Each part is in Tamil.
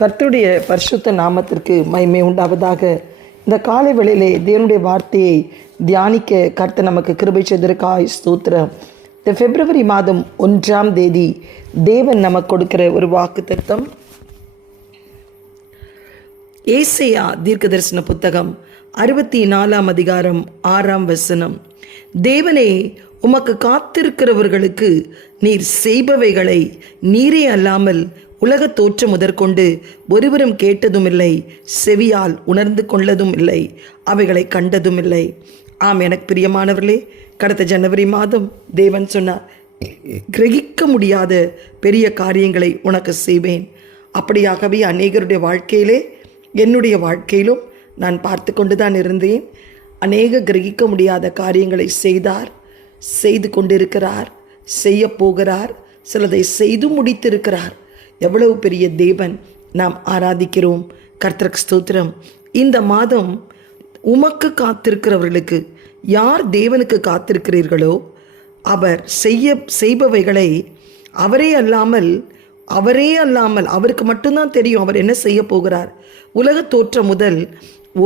கர்த்தருடைய பரிசுத்த நாமத்திற்கு மகிமை உண்டாவதாக. இந்த காலை வேளையிலே தேவனுடைய வார்த்தையை தியானிக்க கர்த்தர் நமக்கு கிருபை செய்திருக்காய் ஸ்தோத்திரம். இந்த பிப்ரவரி மாதம் 1ஆம் தேதி தேவன் நமக்கு கொடுக்கிற ஒரு வாக்குத்தத்தம் ஏசாயா தீர்க்கதரிசன புத்தகம் 64ஆம் அதிகாரம் 6ஆம் வசனம். தேவனே, உமக்கு காத்திருக்கிறவர்களுக்கு நீர் செய்பவைகளை நீரே அல்லாமல் உலக தோற்றம் முதற்கொண்டு ஒருவரும் கேட்டதும் இல்லை, செவியால் உணர்ந்து கொள்ளதும் இல்லை, அவைகளை கண்டதும் இல்லை. ஆம், எனக்கு பிரியமானவர்களே, கடந்த ஜனவரி மாதம் தேவன் சொன்னார், கிரகிக்க முடியாத பெரிய காரியங்களை உனக்கு செய்வேன். அப்படியாகவே அநேகருடைய வாழ்க்கையிலே என்னுடைய வாழ்க்கையிலும் நான் பார்த்து கொண்டு தான் இருந்தேன். அநேக கிரகிக்க முடியாத காரியங்களை செய்து கொண்டிருக்கிறார், செய்ய போகிறார், சிலதை செய்து முடித்திருக்கிறார். எவ்வளவு பெரிய தேவன் நாம் ஆராதிக்கிறோம். கர்த்தருக்கு ஸ்தோத்திரம். இந்த மாதம் உமக்கு யார் தேவனுக்கு காத்திருக்கிறீர்களோ அவர் செய்பவைகளை அவரே அல்லாமல் அவருக்கு மட்டும்தான் தெரியும் அவர் என்ன செய்ய போகிறார். உலக தோற்றம் முதல்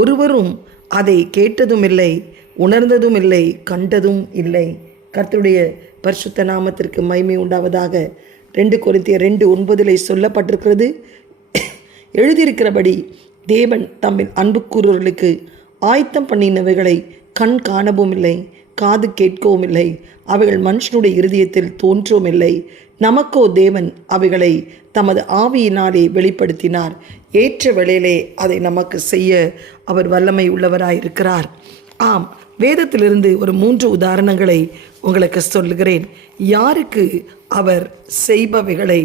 ஒருவரும் அதை கேட்டதும் இல்லை, உணர்ந்ததும் இல்லை, கண்டதும் இல்லை. கர்த்தருடைய பரிசுத்த நாமத்திற்கு மகிமை உண்டாவதாக. 2 கொரிந்தியர் 2:9 சொல்லப்பட்டிருக்கிறது, எழுதியிருக்கிறபடி தேவன் தம்மில் அன்பு கூறுவர்களுக்கு ஆயத்தம் பண்ணினவைகளை கண் காணவும் இல்லை, காது கேட்கவும் இல்லை, அவைகள் மனுஷனுடைய இருதயத்தில் தோன்றவும் இல்லை. நமக்கோ தேவன் அவைகளை தமது ஆவியினாலே வெளிப்படுத்தினார். ஏற்ற வேளையிலே அதை நமக்கு செய்ய அவர் வல்லமை உள்ளவராயிருக்கிறார். ஆம், வேதத்திலிருந்து ஒரு 3 உதாரணங்களை உங்களுக்கு சொல்லுகிறேன். யாருக்கு அவர் செய்பவைகளை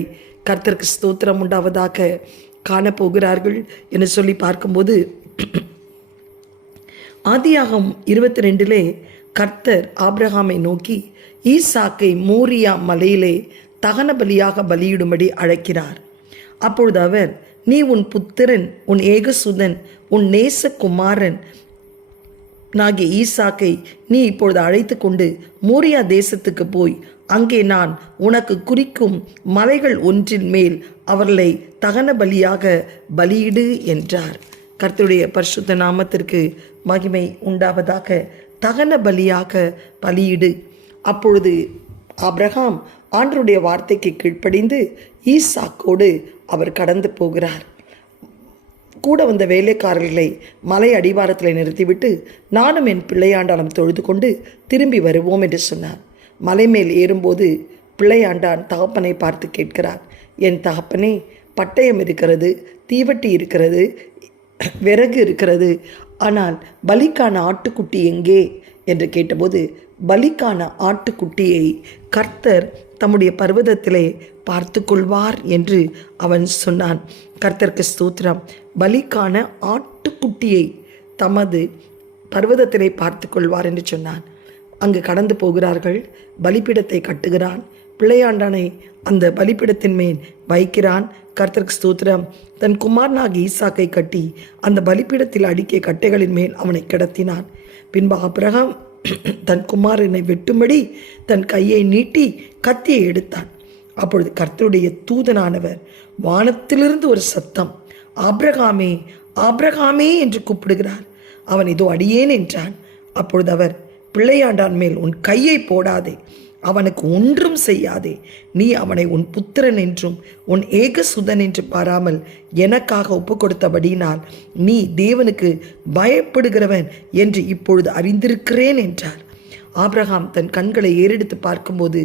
கர்த்தருக்கு ஸ்தோத்திரம் உண்டாவதாக காணப்போகிறார்கள் என்று சொல்லி பார்க்கும்போது, ஆதியாகமம் 22 கர்த்தர் ஆபிரகாமை நோக்கி ஈசாக்கை மோரியா மலையிலே தகன பலியாக பலியிடும்படி அழைக்கிறார். அப்பொழுது அவர், நீ உன் புத்திரன், உன் ஏகசுதன், உன் நேசகுமாரன் நாகிய ஈசாக்கை நீ இப்பொழுது அழைத்து கொண்டு மோரியா தேசத்துக்கு போய் அங்கே நான் உனக்கு குறிக்கும் மலைகள் ஒன்றின் மேல் அவர்களை தகன பலியாக பலியிடு என்றார். கர்த்தருடைய பரிசுத்த நாமத்திற்கு மகிமை உண்டாவதாக. தகன பலியாக பலியிடு. அப்பொழுது ஆபிரகாம் ஆண்டவருடைய வார்த்தைக்கு கீழ்ப்படிந்து ஈசாக்கோடு அவர் கடந்து போகிறார். கூட வந்த வேலைக்காரர்களை மலை அடிவாரத்தில் நிறுத்திவிட்டு, நானும் என் பிள்ளையாண்டாலும் தொழுது கொண்டு திரும்பி வருவோம் என்று சொன்னார். மலை மேல் ஏறும்போது பிள்ளையாண்டான் தகப்பனை பார்த்து கேட்கிறார், என் தகப்பனே, பட்டயம் இருக்கிறது, தீவட்டி இருக்கிறது, விறகு இருக்கிறது, ஆனால் பலிக்கான ஆட்டுக்குட்டி எங்கே என்று கேட்டபோது, பலிக்கான ஆட்டுக்குட்டியை கர்த்தர் தம்முடைய பர்வதத்திலே பார்த்து கொள்வார் என்று அவன் சொன்னான். கர்த்தருக்கு ஸ்தோத்திரம். பலிக்கான ஆட்டுக்குட்டியை தமது பர்வதத்திலே பார்த்து கொள்வார் என்று சொன்னான். அங்கு கடந்து போகிறார்கள். பலிபீடத்தை கட்டுகிறான். பிள்ளையாண்டானை அந்த பலிபீடத்தின் மேல் வைக்கிறான். கர்த்தருக்கு ஸ்தோத்திரம். தன் குமாரனாகி ஈசாக்கை கட்டி அந்த பலிபீடத்தில் அடுக்கிய கட்டைகளின் மேல் அவனை கிடத்தினான். பின்பு ஆபிரகாம் தன் குமாரனை வெட்டும்படி தன் கையை நீட்டி கத்தியை எடுத்தான். அப்பொழுது கர்த்தருடைய தூதனானவர் வானத்திலிருந்து ஒரு சத்தம், ஆபிரகாமே, ஆபிரகாமே என்று கூப்பிடுகிறார். அவன் இதோ அடியேன் என்றான். அப்பொழுது அவர், பிள்ளையாண்டான் மேல் உன் கையை போடாதே, அவனுக்கு ஒன்றும் செய்யாதே. நீ அவனை உன் புத்திரன் என்றும் உன் ஏகசுதன் என்று பாராமல் எனக்காக ஒப்பு கொடுத்தபடியினால் நீ தேவனுக்கு பயப்படுகிறவன் என்று இப்பொழுது அறிந்திருக்கிறேன் என்றார். ஆபிரகாம் தன் கண்களை ஏறெடுத்து பார்க்கும்போது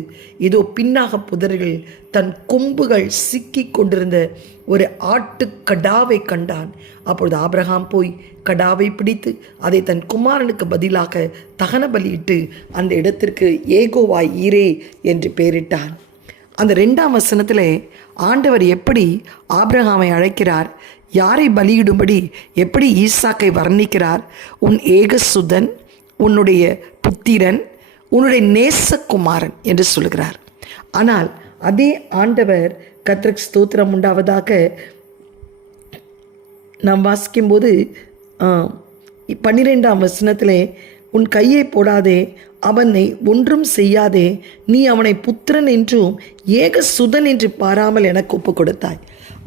ஏதோ பின்னாக புதர்கள் தன் கொம்புகள் சிக்கி கொண்டிருந்த ஒரு ஆட்டுக்கடாவை கண்டான். அப்பொழுது ஆபிரகாம் போய் கடாவை பிடித்து அதை தன் குமாரனுக்கு பதிலாக தகன பலியிட்டு அந்த இடத்திற்கு ஏகோவாய் ஈரே என்று பெயரிட்டான். அந்த 2ஆம் வசனத்தில் ஆண்டவர் எப்படி ஆபிரகாமை அழைக்கிறார், யாரை பலியிடும்படி எப்படி ஈசாக்கை வர்ணிக்கிறார். உன் ஏகசுதன், உன்னுடைய புத்திரன், உன்னுடைய நேசகுமாரன் என்று சொல்கிறார். ஆனால் அதே ஆண்டவர், கர்த்தருக்கு ஸ்தோத்திரம் உண்டாவதாக, நாம் வாசிக்கும்போது 12ஆம் வசனத்தில், உன் கையை போடாதே, அவனை ஒன்றும் செய்யாதே, நீ அவனை புத்திரன் என்றும் ஏக சுதன் என்று பாராமல் எனக்கு ஒப்பு கொடுத்தாய்.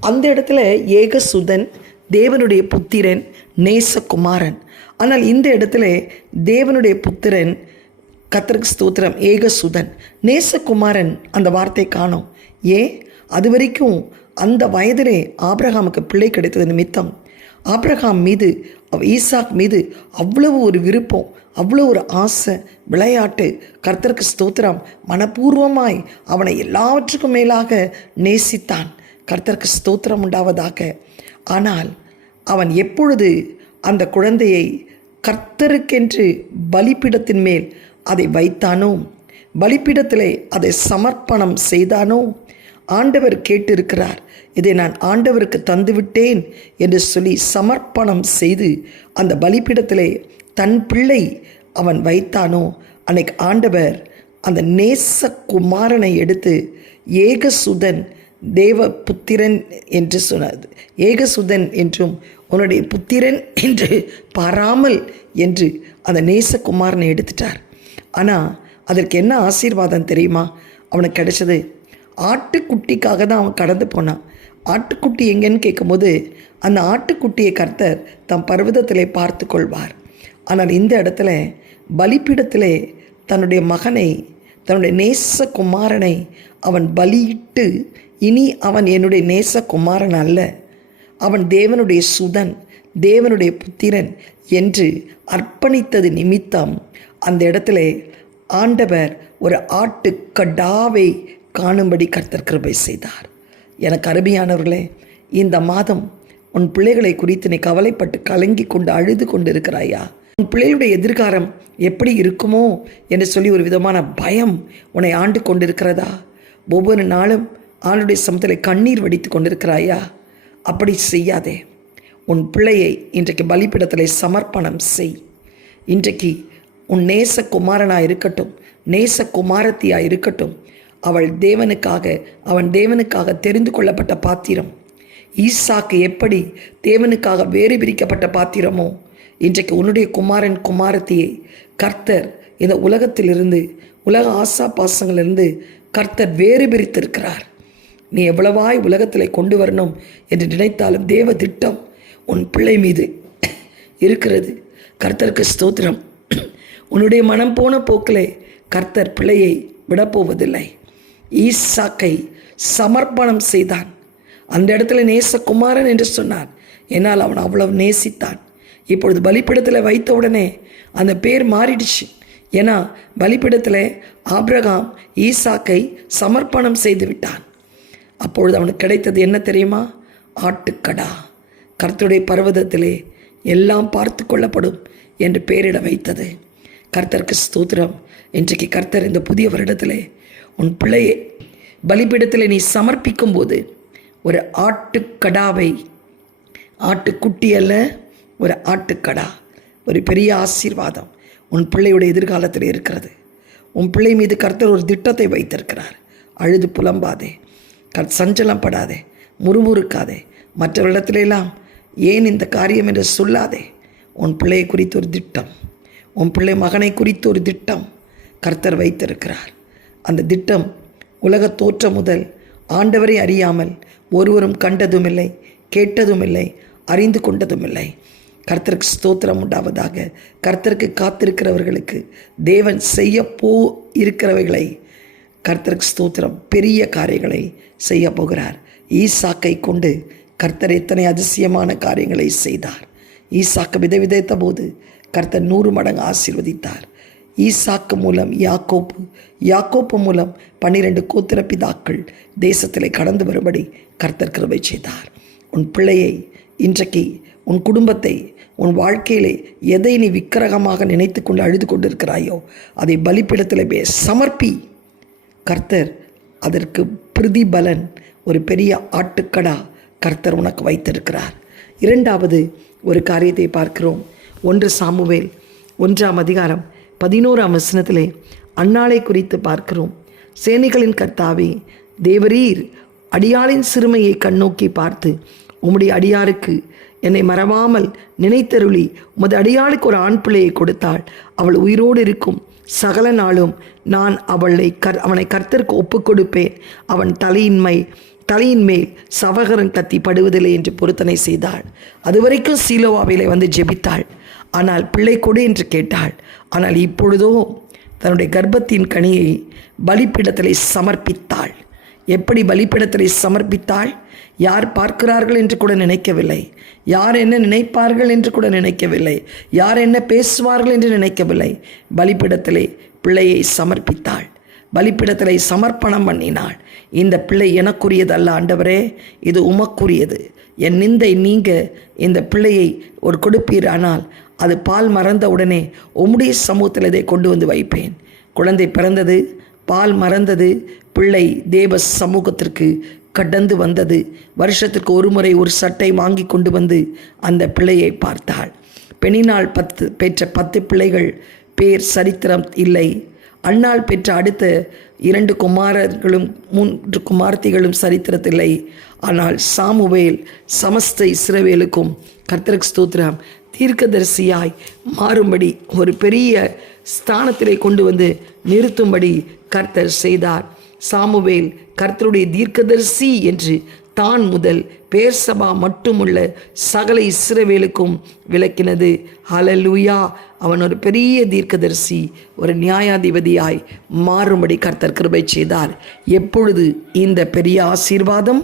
அந்த இடத்துல ஏகசுதன், தேவனுடைய புத்திரன், நேசகுமாரன். ஆனால் இந்த இடத்துல தேவனுடைய புத்திரன், கர்த்தருக்கு ஸ்தோத்திரம், ஏகசுதன். நேசகுமாரன் அந்த வார்த்தை காணோம். ஏன்? அது வரைக்கும் அந்த வயதிலே ஆபிரகாமுக்கு பிள்ளை கிடைத்தது நிமித்தம் ஆபிரகாம் மீது, ஈசாக் மீது அவ்வளவு ஒரு விருப்பம், அவ்வளோ ஒரு ஆசை, விளையாட்டு. கர்த்தருக்கு ஸ்தோத்திரம், மனப்பூர்வமாய் அவனை எல்லாவற்றுக்கும் மேலாக நேசித்தான். கர்த்தருக்கு ஸ்தோத்திரம் உண்டாவதாக. ஆனால் அவன் எப்பொழுது அந்த குழந்தையை கர்த்தருக்கென்று பலிபீடத்தின் மேல் அதை வைத்தானோ, பலிபீடத்திலே அதை சமர்ப்பணம் செய்தானோ, ஆண்டவர் கேட்டிருக்கிறார், இதை நான் ஆண்டவருக்கு தந்துவிட்டேன் என்று சொல்லி சமர்ப்பணம் செய்து அந்த பலிபீடத்திலே தன் பிள்ளை அவன் வைத்தானோ, அன்னைக்கு ஆண்டவர் அந்த நேசகுமாரனை எடுத்து ஏகசுதன், தேவ புத்திரன் என்று சொன்னது. ஏகசுதன் என்றும் உன்னுடைய புத்திரன் என்று பாராமல் என்று அந்த நேசகுமாரனை எடுத்துட்டார். ஆனால் அதற்கு என்ன ஆசீர்வாதம் தெரியுமா அவனுக்கு கிடைச்சது? ஆட்டுக்குட்டிக்காக தான் அவன் கடந்து போனான். ஆட்டுக்குட்டி எங்கன்னு கேட்கும்போது அந்த ஆட்டுக்குட்டியை கர்த்தர் தம் பர்வதத்திலே பார்த்து கொள்வார். ஆனால் இந்த இடத்துல பலிபீடத்திலே தன்னுடைய மகனை, தன்னுடைய நேசகுமாரனை அவன் பலியிட்டு, இனி அவன் என்னுடைய நேசகுமாரன் அல்ல, அவன் தேவனுடைய சுதன், தேவனுடைய புத்திரன் என்று அர்ப்பணித்தது நிமித்தம் அந்த இடத்துல ஆண்டவர் ஒரு ஆட்டுக்கடாவை காணும்படி கர்த்தர் கிருபை செய்தார். எனக்கு அருமையானவர்களே, இந்த மாதம் உன் பிள்ளைகளை குறித்து நீ கவலைப்பட்டு கலங்கி கொண்டு அழுது கொண்டு இருக்கிறாயா? உன் பிள்ளைகளுடைய எதிர்காலம் எப்படி இருக்குமோ என்று சொல்லி ஒரு விதமான பயம் உன்னை ஆண்டு கொண்டிருக்கிறதா? ஒவ்வொரு நாளும் ஆளுடைய சமூகத்தில் கண்ணீர் வடித்து கொண்டிருக்கிறாயா? அப்படி செய்யாதே. உன் பிள்ளையை இன்றைக்கு பலிபீடத்தில் சமர்ப்பணம் செய். இன்றைக்கு உன் நேசகுமாரனாக இருக்கட்டும், நேசகுமாரத்தியாக இருக்கட்டும், அவள் தேவனுக்காக, அவன் தேவனுக்காக தெரிந்து கொள்ளப்பட்ட பாத்திரம். ஈசாக்கு எப்படி தேவனுக்காக வேறு பிரிக்கப்பட்ட பாத்திரமோ, இன்றைக்கு உன்னுடைய குமாரன் குமாரத்தியை கர்த்தர் இந்த உலகத்திலிருந்து, உலக ஆசா பாசங்களிலிருந்து கர்த்தர் வேறு பிரித்திருக்கிறார். நீ எவ்வளவாய் உலகத்தில் கொண்டு வரணும் என்று நினைத்தாலும் தேவ திட்டம் உன் பிள்ளை மீது இருக்கிறது. கர்த்தருக்கு ஸ்தோத்திரம். உன்னுடைய மனம் போன போக்கிலே கர்த்தர் பிள்ளையை விடப்போவதில்லை. ஈசாக்கை சமர்ப்பணம் செய்தான். அந்த இடத்துல நேசகுமாரன் என்று சொன்னார். என்னால் அவன் அவ்வளவு நேசித்தான். இப்பொழுது பலிபீடத்தில் வைத்த உடனே அந்த பேர் மாறிடுச்சு. ஏன்னா பலிபீடத்தில் ஆபிரகாம் ஈசாக்கை சமர்ப்பணம் செய்து விட்டான். அப்பொழுது அவனுக்கு கிடைத்தது என்ன தெரியுமா? ஆட்டுக்கடா. கர்த்தருடைய பர்வதத்திலே எல்லாம் பார்த்து கொள்ளப்படும் என்று பெயரிட வைத்தது. கர்த்தருக்கு ஸ்தோத்திரம். இன்றைக்கு கர்த்தர் இந்த புதிய வருடத்திலே உன் பிள்ளையை பலிபீடத்தில் நீ சமர்ப்பிக்கும் போது ஒரு ஆட்டுக்கடாவை, ஆட்டுக்குட்டி அல்ல, ஒரு ஆட்டுக்கடா, ஒரு பெரிய ஆசீர்வாதம் உன் பிள்ளையுடைய எதிர்காலத்தில் இருக்கிறது. உன் பிள்ளை மீது கர்த்தர் ஒரு திட்டத்தை வைத்திருக்கிறார். அழுது புலம்பாதே, சஞ்சலம் படாதே, முறுமுறுக்காதே, மற்றவரிடத்திலெல்லாம் ஏன் இந்த காரியம் என்று சொல்லாதே. உன் பிள்ளையை குறித்து ஒரு திட்டம், உன் பிள்ளை மகனை குறித்து ஒரு திட்டம் கர்த்தர் வைத்திருக்கிறார். அந்த திட்டம் உலக தோற்றம் முதல் ஆண்டவரை அறியாமல் ஒருவரும் கண்டதும் இல்லை, கேட்டதும் இல்லை, அறிந்து கொண்டதும் இல்லை. கர்த்தருக்கு ஸ்தோத்திரம் உண்டாவதாக. கர்த்தருக்கு காத்திருக்கிறவர்களுக்கு தேவன் செய்ய இருக்கிறவைகளை, கர்த்தருக்கு ஸ்தோத்திரம், பெரிய காரியங்களை செய்ய போகிறார். ஈசாக்கை கொண்டு கர்த்தர் எத்தனை அதிசயமான காரியங்களை செய்தார். ஈசாக்கு விதை விதைத்த போது கர்த்தர் 100 மடங்கு ஆசீர்வதித்தார். ஈசாக்கு மூலம் யாக்கோப்பு, யாக்கோப்பு மூலம் 12 கோத்திர பிதாக்கள் தேசத்திலே கடந்து வரும்படி கர்த்தர் கிருபை செய்தார். உன் பிள்ளையை இன்றைக்கு, உன் குடும்பத்தை, உன் வாழ்க்கையிலே எதை நீ விக்கிரகமாக நினைத்து கொண்டு அழுது கொண்டிருக்கிறாயோ அதை பலிபீடத்திலே சமர்ப்பி. கர்த்தர் அதற்கு பிரதிபலன் ஒரு பெரிய ஆட்டுக்கடா கர்த்தர் உனக்கு வைத்திருக்கிறார். இரண்டாவது ஒரு காரியத்தை பார்க்கிறோம். 1 சாமுவேல் 1ஆம் அதிகாரம் 11ஆம் வசனத்திலே அன்னாளை குறித்து பார்க்கிறோம். சேனைகளின் கர்த்தாவே, தேவரீர் அடியாளின் சிறுமையை கண்ணோக்கி பார்த்து உம்முடைய அடியாருக்கு என்னை மறவாமல் நினைத்தருளி உமது அடியாளுக்கு ஒரு ஆண் பிள்ளையை கொடுத்தாள். அவள் உயிரோடு இருக்கும் சகல நாளும் நான் அவனை கர்த்தருக்கு ஒப்பு கொடுப்பேன். அவன் தலையின்மை தலையின் மேல் சவகரன் கத்தி படுவதில்லை என்று பொருத்தனை செய்தாள். அதுவரைக்கும் சீலோவாவிலே வந்து ஜெபித்தாள். ஆனால் பிள்ளை கொடு என்று கேட்டாள். ஆனால் இப்பொழுதோ தன்னுடைய கர்ப்பத்தின் கனியை பலிபீடத்திலே சமர்ப்பித்தாள். எப்படி பலிபீடத்திலே சமர்ப்பித்தாள்? யார் பார்க்கிறார்கள் என்று கூட நினைக்கவில்லை. யார் என்ன நினைப்பார்கள் என்று கூட நினைக்கவில்லை. யார் என்ன பேசுவார்கள் என்று நினைக்கவில்லை. பலிபீடத்திலே பிள்ளையை சமர்ப்பித்தாள். பலிபீடத்திலே சமர்ப்பணம் பண்ணினாள். இந்த பிள்ளை எனக்குரியதல்ல ஆண்டவரே, இது உமக்குரியது. என் நிந்தை நீங்க இந்த பிள்ளையை ஒரு கொடுப்பீர். ஆனால் அது பால் மறந்த உடனே உம்முடைய சமூகத்தில் இதை கொண்டு வந்து வைப்பேன். குழந்தை பிறந்தது, பால் மறந்தது, பிள்ளை தேவ சமூகத்திற்கு கடந்து வந்தது. வருஷத்துக்கு ஒரு முறை ஒரு சட்டை வாங்கி கொண்டு வந்து அந்த பிள்ளையை பார்த்தாள். பெண்ணினால் பெற்ற 10 பிள்ளைகள் பேர் சரித்திரம் இல்லை. அன்னாள் பெற்ற அடுத்த 2 குமாரர்களும் 3 குமார்த்திகளும் சரித்திரத்தில்லை. ஆனால் சாமுவேல் சமஸ்த இஸ்ரவேலுக்கும் கர்த்தருக்கு ஸ்தோத்திரம் தீர்க்கதரிசியாய் மாறும்படி ஒரு பெரிய ஸ்தானத்திலே கொண்டு வந்து நிறுத்தும்படி கர்த்தர் செய்தார். சாமுவேல் கர்த்தருடைய தீர்க்கதரிசி என்று தான் முதல் பேர்சபா மட்டுமுள்ள சகல இஸ்ரவேலுக்கும் விளக்கினது. ஹல்லேலூயா! அவன் ஒரு பெரிய தீர்க்கதரிசி, ஒரு நியாயாதிபதியாய் மாறும்படி கர்த்தர் கிருபை செய்தார். எப்பொழுது இந்த பெரிய ஆசீர்வாதம்,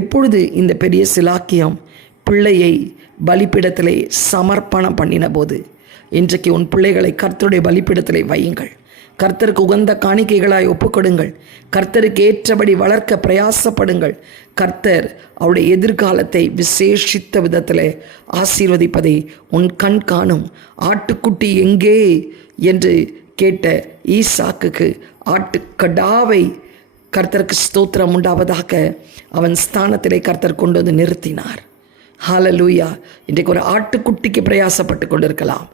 எப்பொழுது இந்த பெரிய சிலாக்கியம்? பிள்ளையை பலிபீடத்திலே சமர்ப்பணம் பண்ணின போது. இன்றைக்கு உன் பிள்ளைகளை கர்த்தருடைய பலிபீடத்திலே வையுங்கள். கர்த்தருக்கு உகந்த காணிக்கைகளாய் ஒப்புக்கொடுங்கள். கர்த்தருக்கு ஏற்றபடி வளர்க்க பிரயாசப்படுங்கள். கர்த்தர் அவருடைய எதிர்காலத்தை விசேஷித்த விதத்தில் ஆசீர்வதிப்பதை உன் கண் காணும். ஆட்டுக்குட்டி எங்கே என்று கேட்ட ஈசாக்குக்கு ஆட்டுக்கடாவை கர்த்தருக்கு ஸ்தோத்திரம் உண்டாவதாக அவன் ஸ்தானத்திலே கர்த்தர் கொண்டு வந்து நிறுத்தினார். ஹல்லேலூயா! இன்றைக்கு ஒரு ஆட்டுக்குட்டிக்கு பிரயாசப்பட்டு கொண்டிருக்கலாம்.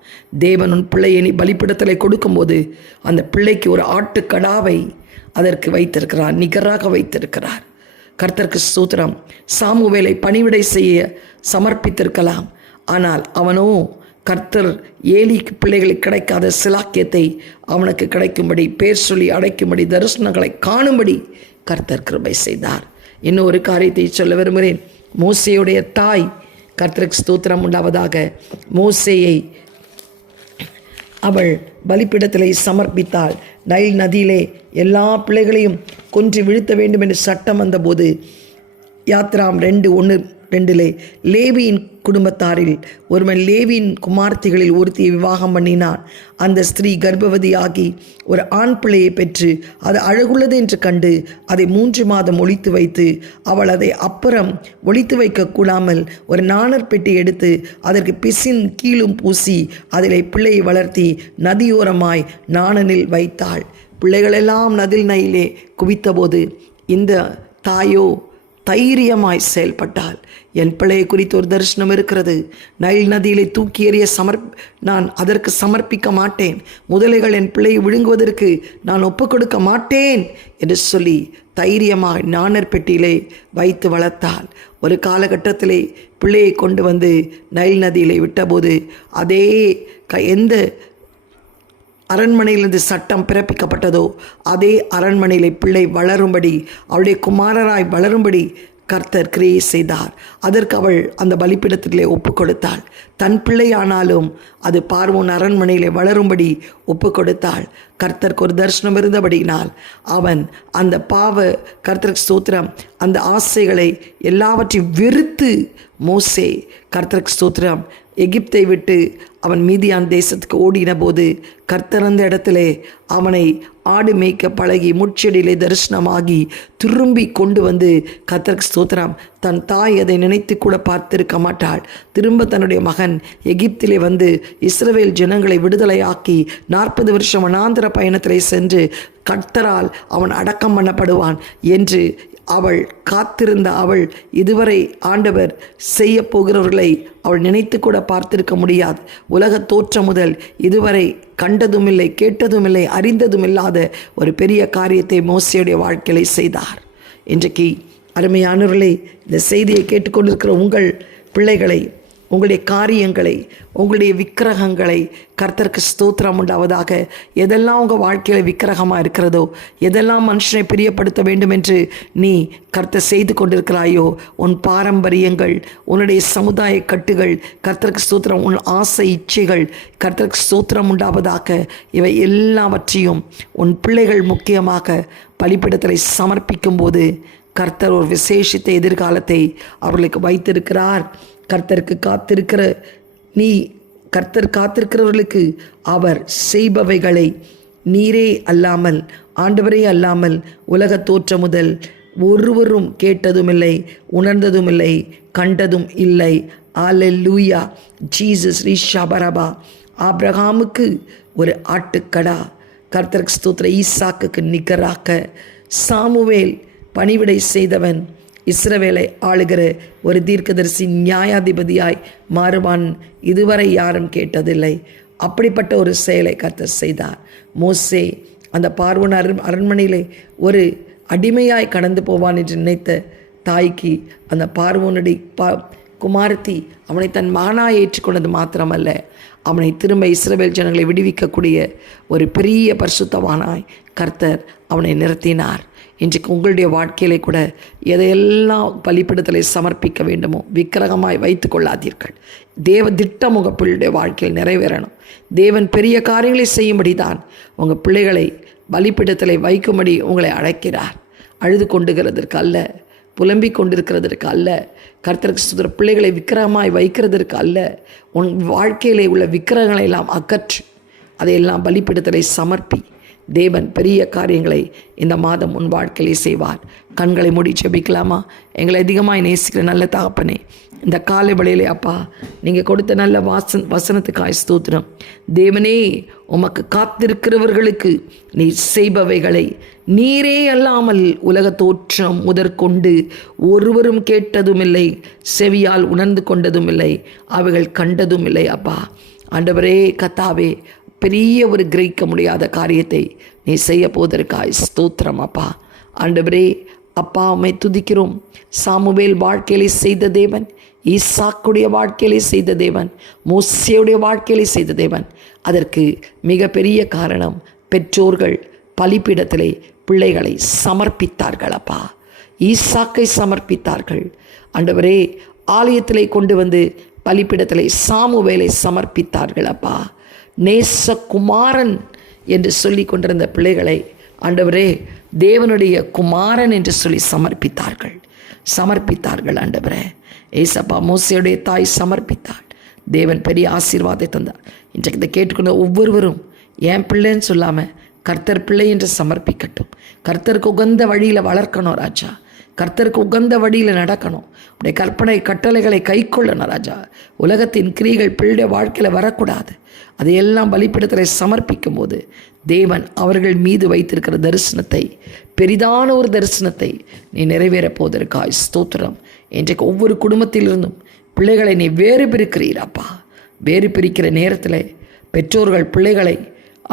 தேவன் உன் பிள்ளையை நீ பலிபீடத்திலே கொடுக்கும்போது அந்த பிள்ளைக்கு ஒரு ஆட்டுக்கடாவை அதற்கு வைத்திருக்கிறார், நிகராக வைத்திருக்கிறார். கர்த்தருக்கு ஸ்தோத்திரம். சாமுவேலை பணிவிடை செய்ய சமர்ப்பித்திருக்கலாம். ஆனால் அவனோ கர்த்தர் ஏலிக்கு பிள்ளைகளுக்கு கிடைக்காத சிலாக்கியத்தை அவனுக்கு கிடைக்கும்படி, பேர் சொல்லி அடைக்கும்படி, தரிசனங்களை காணும்படி கர்த்தர் கிருபை செய்தார். இன்னொரு காரியத்தை சொல்ல விரும்புகிறேன். மோசேயுடைய தாய் கர்த்தருக்கு ஸ்தோத்திரம் உண்டாவதாக மோசேயை அவள் பலிபீடத்திலே சமர்ப்பித்தாள். நைல் நதியிலே எல்லா பிள்ளைகளையும் கொன்று வீழ்த்த வேண்டும் என்று சட்டம் வந்தபோது யாத்ராம் 2:1-2 லேவியின் குடும்பத்தாரில் ஒருவன் லேவியின் குமார்த்திகளில் ஒருத்தியை விவாகம் பண்ணினான். அந்த ஸ்திரீ கர்ப்பவதியாகி ஒரு ஆண் பிள்ளையை பெற்று அது அழகுள்ளது என்று கண்டு அதை 3 மாதம் ஒளித்து வைத்து, அவள் அதை அப்புறம் ஒளித்து வைக்க கூடாமல் ஒரு நாணற் பெட்டி எடுத்து அதற்கு பிசின் கீழும் பூசி அதிலே பிள்ளையை வளர்த்தி நதியோரமாய் நாணனில் வைத்தாள். பிள்ளைகளெல்லாம் நதியிலே குவித்தபோது இந்த தாயோ தைரியமாய் செயல்பட்டால். என் பிள்ளையை குறித்து ஒரு தரிசனம் இருக்கிறது. நைல் நதியிலே தூக்கி எறிய நான் அதற்கு சமர்ப்பிக்க மாட்டேன். முதலைகள் என் பிள்ளையை விழுங்குவதற்கு நான் ஒப்புக் கொடுக்க மாட்டேன் என்று சொல்லி தைரியமாக நாணற் பெட்டியிலே வைத்து வளர்த்தாள். ஒரு காலகட்டத்திலே பிள்ளையை கொண்டு வந்து நைல் நதியிலே விட்டபோது அதே எந்த அரண்மனையிலிருந்து சட்டம் பிறப்பிக்கப்பட்டதோ அதே அரண்மனையிலே பிள்ளை வளரும்படி, அவளுடைய குமாரராய் வளரும்படி கர்த்தர் கிரியை செய்தார். அதற்கு அவள் அந்த பலிபீடத்திலே ஒப்பு கொடுத்தாள். தன் பிள்ளையானாலும் அது பார்வோன் அரண்மனையிலே வளரும்படி ஒப்பு கொடுத்தாள். கர்த்தருக்கு ஒரு தரிசனம் இருந்தபடியினால் அவன் அந்த கர்த்தருக்கு ஸ்தோத்திரம் அந்த ஆசைகளை எல்லாவற்றையும் வெறுத்து மோசே கர்த்தருக்கு ஸ்தோத்திரம் எகிப்தை விட்டு அவன் மீதியான் தேசத்துக்கு ஓடின போது கர்த்தர் அந்த இடத்திலே அவனை ஆடு மேய்க்க பழகி முட்செடியிலே தரிசனமாகி திரும்பி கொண்டு வந்து கர்த்தருக்கு ஸ்தோத்திரம் தன் தாய் அதை நினைத்து கூட பார்த்திருக்க மாட்டாள். திரும்ப தன்னுடைய மகன் எகிப்திலே வந்து இஸ்ரவேல் ஜனங்களை விடுதலையாக்கி 40 வருஷம் வனாந்திர பயணத்திலே சென்று கர்த்தரால் அவன் அடக்கம் பண்ணப்படுவான் என்று அவள் காத்திருந்த அவள் இதுவரை ஆண்டவர் செய்ய போகிறவர்களை அவள் நினைத்து கூட பார்த்திருக்க முடியாது. உலக தோற்றம் முதல் இதுவரை கண்டதுமில்லை, கேட்டதுமில்லை, அறிந்ததுமில்லாத ஒரு பெரிய காரியத்தை மோசேயுடைய வாழ்க்கையிலே செய்தார். இன்றைக்கு அருமையானவர்களே, இந்த செய்தியை கேட்டுக்கொண்டிருக்கிற உங்கள் பிள்ளைகளை உங்களுடைய காரியங்களை, உங்களுடைய விக்கிரகங்களை, கர்த்தருக்கு ஸ்தோத்திரம் உண்டாவதாக. எதெல்லாம் உங்கள் வாழ்க்கையில் விக்கிரகமாக இருக்கிறதோ, எதெல்லாம் மனுஷனை பிரியப்படுத்த வேண்டும் என்று நீ கர்த்தர் செய்து கொண்டிருக்கிறாயோ, உன் பாரம்பரியங்கள், உன்னுடைய சமுதாய கட்டுகள், கர்த்தருக்கு ஸ்தோத்திரம், உன் ஆசை இச்சைகள், கர்த்தருக்கு ஸ்தோத்திரம் உண்டாவதாக. இவை எல்லாவற்றையும் உன் பிள்ளைகள் முக்கியமாக பலிபீடத்தில் சமர்ப்பிக்கும் போது கர்த்தர் ஒரு விசேஷித்த எதிர்காலத்தை அவர்களுக்கு வைத்திருக்கிறார். கர்த்தருக்கு காத்திருக்கிற கர்த்தர் காத்திருக்கிறவர்களுக்கு அவர் செய்பவைகளை நீரே அல்லாமல், ஆண்டவரே அல்லாமல் உலக தோற்றம் முதல் ஒருவரும் கேட்டதுமில்லை, உணர்ந்ததுமில்லை, கண்டதும் இல்லை. அல்லேலூயா. ஜீசஸ் ரிஷபரபா. ஆபிரகாமுக்கு ஒரு ஆட்டுக்கடா, கர்த்தருக்கு ஸ்தோத்திர. ஈசாக்குக்கு நிகராக சாமுவேல் பணிவிடை செய்தவன் இஸ்ரவேலை ஆளுகிற ஒரு தீர்க்கதரிசி நியாயாதிபதியாய் மாறுவான் இதுவரை யாரும் கேட்டதில்லை. அப்படிப்பட்ட ஒரு செயலை கர்த்தர் செய்தார். மோசே அந்த பார்வோன் அரண்மனையிலே ஒரு அடிமையாய் கடந்து போவான் என்று நினைத்த தாய்க்கு அந்த பார்வோனுடைய குமாரத்தி அவனை தன் மகனாய் ஏற்றுக்கொண்டது மாத்திரமல்ல, அவனை திரும்ப இஸ்ரவேல் ஜனங்களை விடுவிக்கக்கூடிய ஒரு பெரிய பரிசுத்தவானாய் கர்த்தர் அவனை நிறுத்தினார். இன்றைக்கு உங்களுடைய வாழ்க்கையிலே கூட எதையெல்லாம் பலிபீடத்திலே சமர்ப்பிக்க வேண்டுமோ விக்கிரகமாய் வைத்து கொள்ளாதீர்கள். தேவ திட்டம் உங்கள் பிள்ளைடைய வாழ்க்கையில் நிறைவேறணும். தேவன் பெரிய காரியங்களை செய்யும்படி தான் உங்கள் பிள்ளைகளை பலிபீடத்திலே வைக்கும்படி உங்களை அழைக்கிறார். அழுது கொண்டுகிறதற்கு அல்ல, புலம்பிக் கொண்டிருக்கிறதற்கு அல்ல, கர்த்தருக்கு ஸ்தோத்திரம், பிள்ளைகளை விக்கிரகமாய் வைக்கிறதற்கு அல்ல. உன் வாழ்க்கையிலே உள்ள விக்கிரகங்களை எல்லாம் அகற்று, அதையெல்லாம் பலிபீடத்திலே சமர்ப்பி. தேவன் பெரிய காரியங்களை இந்த மாதம் உன் வாழ்க்கையிலே செய்வார். கண்களை மூடி ஜெபிக்கலாமா? எங்களை அதிகமாக நேசிக்கிற நல்ல தகப்பனே, இந்த காலை வேளையிலே அப்பா நீங்கள் கொடுத்த நல்ல வசனத்துக்காய் ஸ்தோத்திரம். தேவனே, உமக்கு காத்திருக்கிறவர்களுக்கு நீ செய்பவைகளை நீரே அல்லாமல் உலக தோற்றம் முதற்கொண்டு ஒருவரும் கேட்டதுமில்லை, செவியால் உணர்ந்து கொண்டதுமில்லை, அவைகள் கண்டதும் இல்லை. அப்பா ஆண்டவரே, கர்த்தாவே, பெரிய ஒரு கிரகிக்க முடியாத காரியத்தை நீ செய்ய போவதற்காய் ஸ்தோத்திரம். அப்பா ஆண்டவரே, அப்பா உம்மை துதிக்கிறோம். சாமுவேல் வாழ்க்கையிலே செய்த தேவன், ஈசாக்குடைய வாழ்க்கையிலே செய்த தேவன், மோசேயுடைய வாழ்க்கையிலே செய்த தேவன். அதற்கு மிக பெரிய காரணம் பெற்றோர்கள் பலிபீடத்திலே பிள்ளைகளை சமர்ப்பித்தார்கள். அப்பா ஈசாக்கை சமர்ப்பித்தார்கள். ஆண்டவரே, ஆலயத்திலே கொண்டு வந்து பலிபீடத்திலே சாமுவேலை சமர்ப்பித்தார்கள். அப்பா நேசகுமாரன் என்று சொல்லி கொண்டிருந்த பிள்ளைகளை ஆண்டவரே தேவனுடைய குமாரன் என்று சொல்லி சமர்ப்பித்தார்கள். ஆண்டவரே ஏசப்பா, மோசேயுடைய தாய் சமர்ப்பித்தாள். தேவன் பெரிய ஆசீர்வாதத்தை தந்தார். இன்றைக்கு இதை கேட்டுக்கொண்ட ஒவ்வொருவரும் என் பிள்ளைன்னு சொல்லாமல் கர்த்தர் பிள்ளை என்று சமர்ப்பிக்கட்டும். கர்த்தருக்கு உகந்த வழியில் வளர்க்கணும் ராஜா. கர்த்தருக்கு உகந்த வழியில் நடக்கணும். உடைய கற்பனை கட்டளைகளை கை கொள்ளணும் ராஜா. உலகத்தின் கிரியைகள் பிள்ளை வாழ்க்கையில் வரக்கூடாது. அதையெல்லாம் பலிபீடத்தில் சமர்ப்பிக்கும் போது தேவன் அவர்கள் மீது வைத்திருக்கிற தரிசனத்தை, பெரிதான ஒரு தரிசனத்தை நீ நிறைவேறப் போவதற்காய் ஸ்தோத்திரம். இன்றைக்கு ஒவ்வொரு குடும்பத்திலிருந்தும் பிள்ளைகளை நீ வேறு பிரிக்கிறீராப்பா. வேறு பிரிக்கிற நேரத்தில் பெற்றோர்கள் பிள்ளைகளை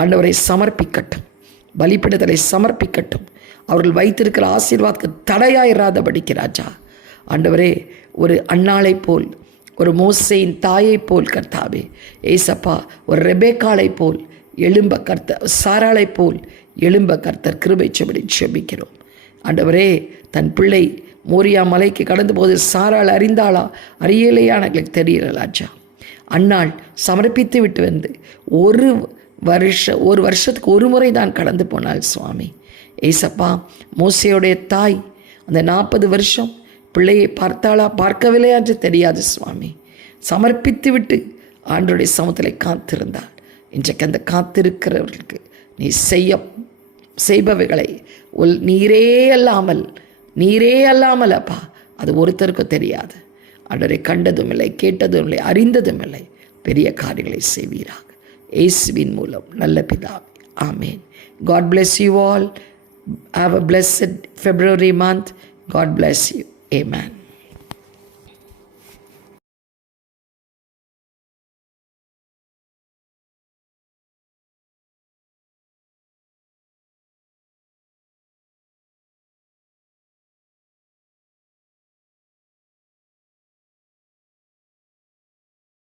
ஆண்டவரை சமர்ப்பிக்கட்டும், பலிபீடத்தை சமர்ப்பிக்கட்டும். அவர்கள் வைத்திருக்கிற ஆசீர்வாதத்துக்கு தடையாயிராதபடிக்கு ராஜா ஆண்டவரே, ஒரு அன்னாளை போல், ஒரு மோசேயின் தாயை போல் கர்த்தாவே ஏசப்பா, ஒரு ரெபேக்காளை போல் எழும்ப கர்த்தர், சாராளை போல் எழும்ப கர்த்தர் கிருபை செபிக்கிறோம். ஆண்டவரே, தன் பிள்ளை மோரியா மலைக்கு கடந்த போது சாராள் அறிந்தாளா அறியலையான எங்களுக்கு தெரியல ராஜா. அன்னாள் சமர்ப்பித்து விட்டு வந்து ஒரு வருஷத்துக்கு ஒரு முறை தான் கடந்து போனாள் சுவாமி ஏசப்பா. மோசேயுடைய தாய் அந்த 40 வருஷம் பிள்ளையை பார்த்தாளா பார்க்கவில்லையா என்று தெரியாது சுவாமி. சமர்ப்பித்து விட்டு ஆண்டவருடைய சமூகத்தில் காத்திருந்தாள். இன்றைக்கு அந்த காத்திருக்கிறவர்களுக்கு நீ செய்பவைகளை நீரே அல்லாமல் அப்பா அது ஒருத்தருக்கும் தெரியாது. ஆண்டவரை கண்டதும் இல்லை, கேட்டதும் இல்லை, அறிந்ததும் இல்லை. பெரிய காரியங்களை செய்வீராக இயேசுவின் மூலம் நல்ல பிதாவே, ஆமேன். God bless you all. Have a blessed February month. God bless you. Amen.